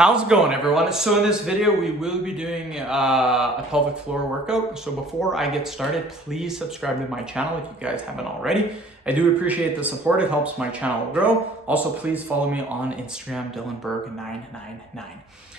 How's it going, everyone? So in this video, we will be doing a pelvic floor workout. So before I get started, please subscribe to my channel if you guys haven't already. I do appreciate the support. It helps my channel grow. Also, please follow me on Instagram, DylanBerg999.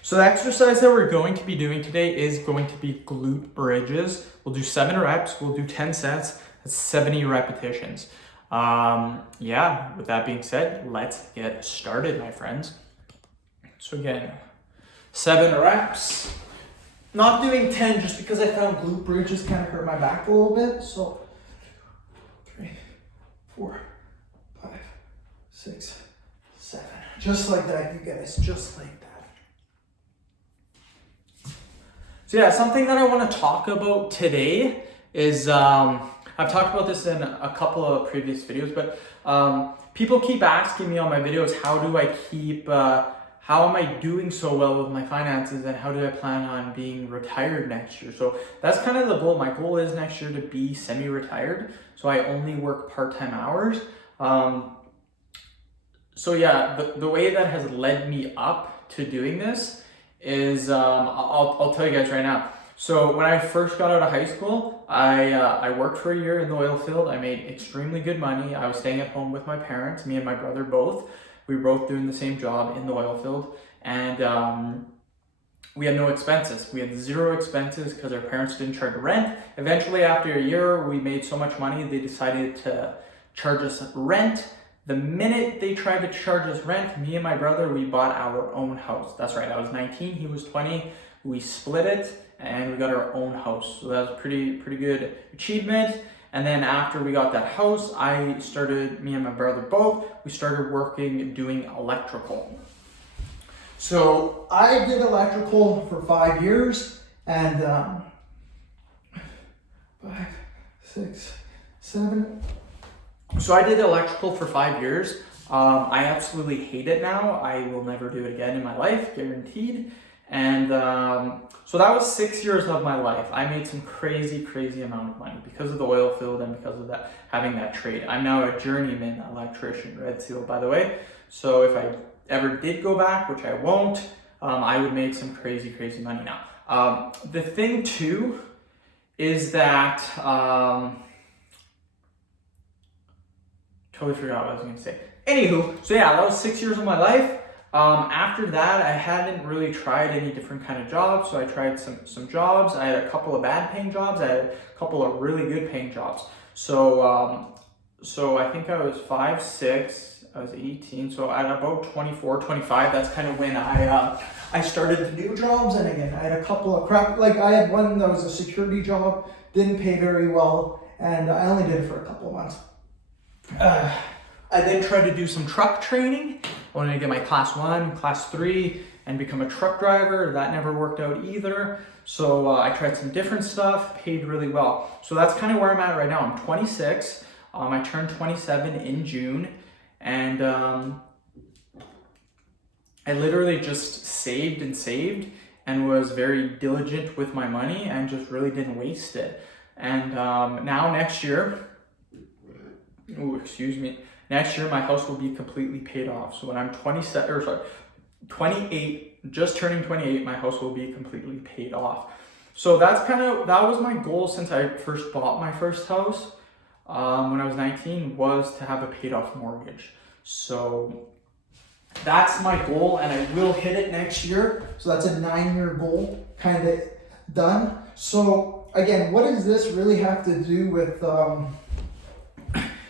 So the exercise that we're going to be doing today is going to be glute bridges. We'll do 7 reps. We'll do 10 sets. That's 70 repetitions. With that being said, let's get started, my friends. So again, 7 reps. Not doing 10 just because I found glute bridges kind of hurt my back a little bit. So 3, 4, 5, 6, 7. Just like that, you guys, just like that. So yeah, something that I want to talk about today is, I've talked about this in a couple of previous videos, but people keep asking me on my videos, how am I doing so well with my finances, and how do I plan on being retired next year? So that's kind of the goal. My goal is next year to be semi-retired. So I only work part-time hours. So yeah, the way that has led me up to doing this is, I'll tell you guys right now. So when I first got out of high school, I worked for a year in the oil field. I made extremely good money. I was staying at home with my parents, me and my brother both. We were both doing the same job in the oil field, and we had no expenses. We had 0 expenses because our parents didn't charge rent. Eventually, after a year, we made so much money, they decided to charge us rent. The minute they tried to charge us rent, me and my brother, we bought our own house. That's right, I was 19, he was 20. We split it, and we got our own house. So that was pretty good achievement. And then after we got that house, me and my brother both, we started working doing electrical. So I did electrical for 5 years, and 5, 6, 7. So I did electrical for 5 years. I absolutely hate it now. I will never do it again in my life, guaranteed. And so that was 6 years of my life. I made some crazy amount of money because of the oil field and because of that, having that trade. I'm now a journeyman electrician, Red Seal, by the way. So if I ever did go back, which I won't, I would make some crazy money now. The thing too is that, totally forgot what I was gonna say. Anywho, so yeah, that was 6 years of my life. After that, I hadn't really tried any different kind of jobs, so I tried some jobs. I had a couple of bad paying jobs. I had a couple of really good paying jobs. So I think I was 5, 6, I was 18. So at about 24, 25, that's kind of when I started the new jobs. And again, I had a couple of I had one that was a security job, didn't pay very well, and I only did it for a couple of months. I then tried to do some truck training. I wanted to get my class 1, class 3, and become a truck driver. That never worked out either. So I tried some different stuff, paid really well. So that's kind of where I'm at right now. I'm 26. I turned 27 in June, and I literally just saved and was very diligent with my money and just really didn't waste it. And now next year, next year, my house will be completely paid off. So when I'm 28, just turning 28, my house will be completely paid off. So that was my goal since I first bought my first house when I was 19, was to have a paid off mortgage. So that's my goal, and I will hit it next year. So that's a 9-year goal, kind of done. So again, what does this really have to do with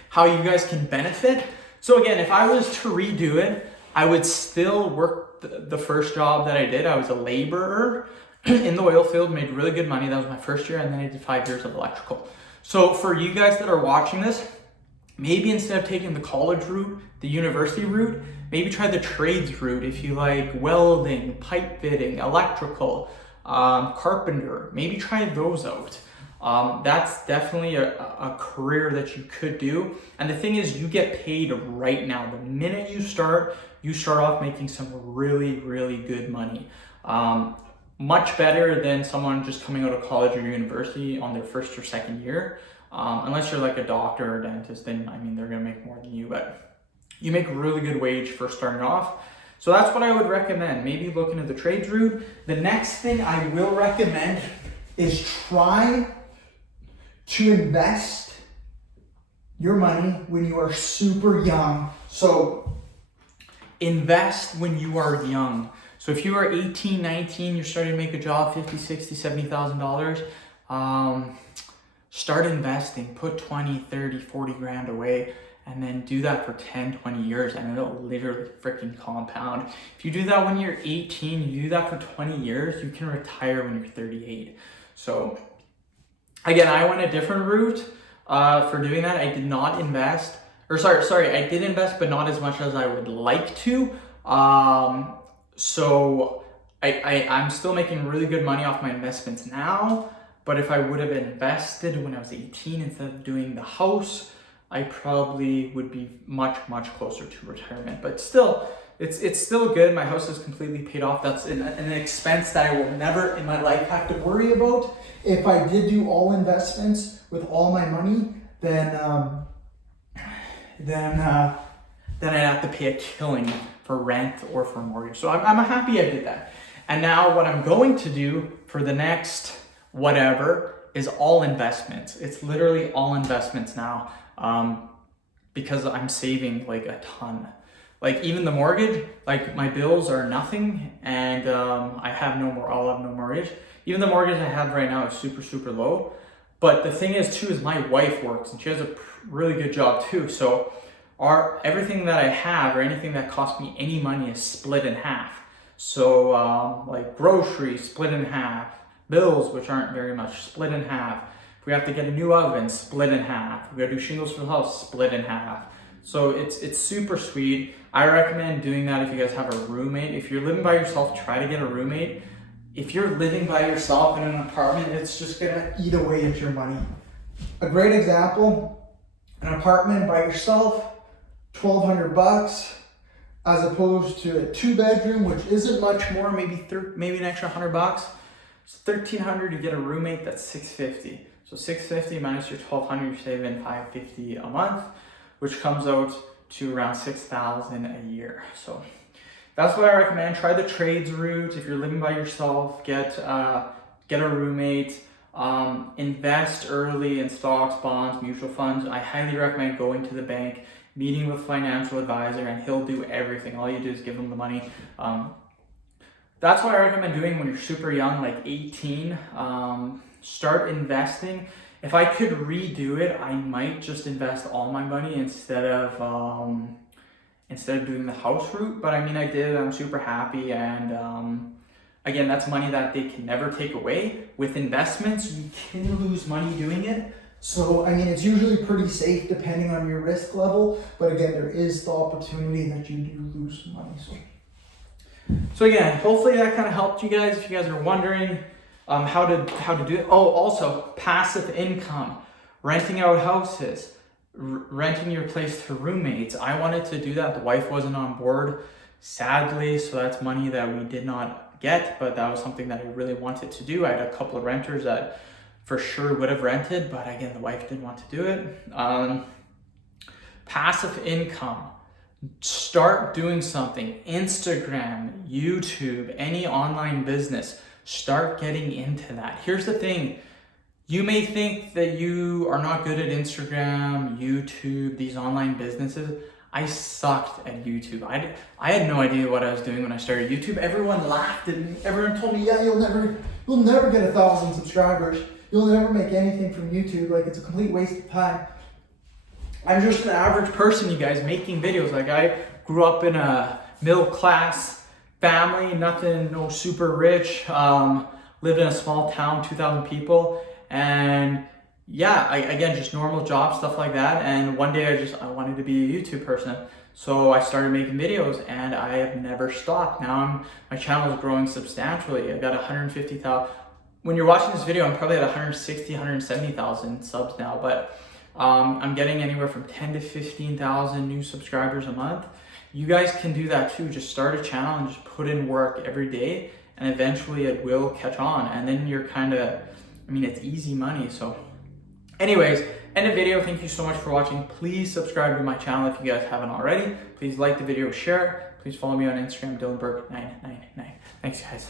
how you guys can benefit? So again, if I was to redo it, I would still work the first job that I did. I was a laborer in the oil field, made really good money. That was my first year, and then I did 5 years of electrical. So for you guys that are watching this, maybe instead of taking the college route, the university route, maybe try the trades route. If you like welding, pipe fitting, electrical, carpenter, maybe try those out. That's definitely a career that you could do. And the thing is, you get paid right now. The minute you start off making some really good money. Much better than someone just coming out of college or university on their first or second year. Unless you're like a doctor or a dentist, then I mean, they're gonna make more than you, but you make a really good wage for starting off. So that's what I would recommend. Maybe look into the trades route. The next thing I will recommend is try to invest your money when you are super young. So invest when you are young. So if you are 18, 19, you're starting to make a job, 50, 60, $70,000, start investing, put 20, 30, 40 grand away, and then do that for 10, 20 years, and it'll literally freaking compound. If you do that when you're 18, you do that for 20 years, you can retire when you're 38. So again, I went a different route for doing that. I did not invest, or sorry, I did invest, but not as much as I would like to. So I'm still making really good money off my investments now, but if I would have invested when I was 18 instead of doing the house, I probably would be much, much closer to retirement. But still, it's still good. My house is completely paid off. That's an expense that I will never in my life have to worry about. If I did do all investments with all my money, then I'd have to pay a killing for rent or for mortgage. So I'm happy I did that. And now what I'm going to do for the next whatever is all investments. It's literally all investments now, because I'm saving like a ton. Like even the mortgage, like my bills are nothing, and I'll have no mortgage. Even the mortgage I have right now is super, super low. But the thing is too, is my wife works and she has a really good job too. So everything that I have or anything that costs me any money is split in half. So like groceries, split in half. Bills, which aren't very much, split in half. If we have to get a new oven, split in half. If we gotta do shingles for the house, split in half. So it's super sweet. I recommend doing that if you guys have a roommate. If you're living by yourself, try to get a roommate. If you're living by yourself in an apartment, it's just gonna eat away at your money. A great example, an apartment by yourself, $1,200, as opposed to a 2-bedroom, which isn't much more, maybe an extra $100. It's $1,300. You get a roommate, that's $650. So $650 minus your $1,200, you're saving $550 a month, which comes out to around $6,000 a year. So that's what I recommend. Try the trades route. If you're living by yourself, get a roommate. Invest early in stocks, bonds, mutual funds. I highly recommend going to the bank, meeting with a financial advisor, and he'll do everything. All you do is give him the money. That's what I recommend doing when you're super young, like 18. Start investing. If I could redo it, I might just invest all my money instead of doing the house route. But I mean, I did. I'm super happy, and again, that's money that they can never take away. With investments, you can lose money doing it. So I mean, it's usually pretty safe depending on your risk level. But again, there is the opportunity that you do lose money. So again, hopefully that kind of helped you guys. If you guys are wondering how to do it. Oh, also passive income, renting out houses, renting your place to roommates. I wanted to do that. The wife wasn't on board, sadly. So that's money that we did not get, but that was something that I really wanted to do. I had a couple of renters that for sure would have rented, but again, the wife didn't want to do it. Passive income. Start doing something. Instagram, YouTube, any online business. Start getting into that. Here's the thing. You may think that you are not good at Instagram, YouTube, these online businesses. I sucked at YouTube. I had no idea what I was doing when I started YouTube. Everyone laughed at me. Everyone told me, yeah, you'll never get 1,000 subscribers. You'll never make anything from YouTube. Like, it's a complete waste of time. I'm just an average person, you guys, making videos. Like, I grew up in a middle class family, no super rich, lived in a small town, 2,000 people, and yeah, again, just normal job, stuff like that. And one day I wanted to be a YouTube person. So I started making videos and I have never stopped. Now my channel is growing substantially. I got 150,000. When you're watching this video, I'm probably at 160, 170,000 subs now, but I'm getting anywhere from 10 to 15,000 new subscribers a month. You guys can do that too. Just start a channel and just put in work every day, and eventually it will catch on. And then you're it's easy money. So anyways, end of video. Thank you so much for watching. Please subscribe to my channel if you guys haven't already. Please like the video, share it. Please follow me on Instagram, dylanberg999. Thanks, guys.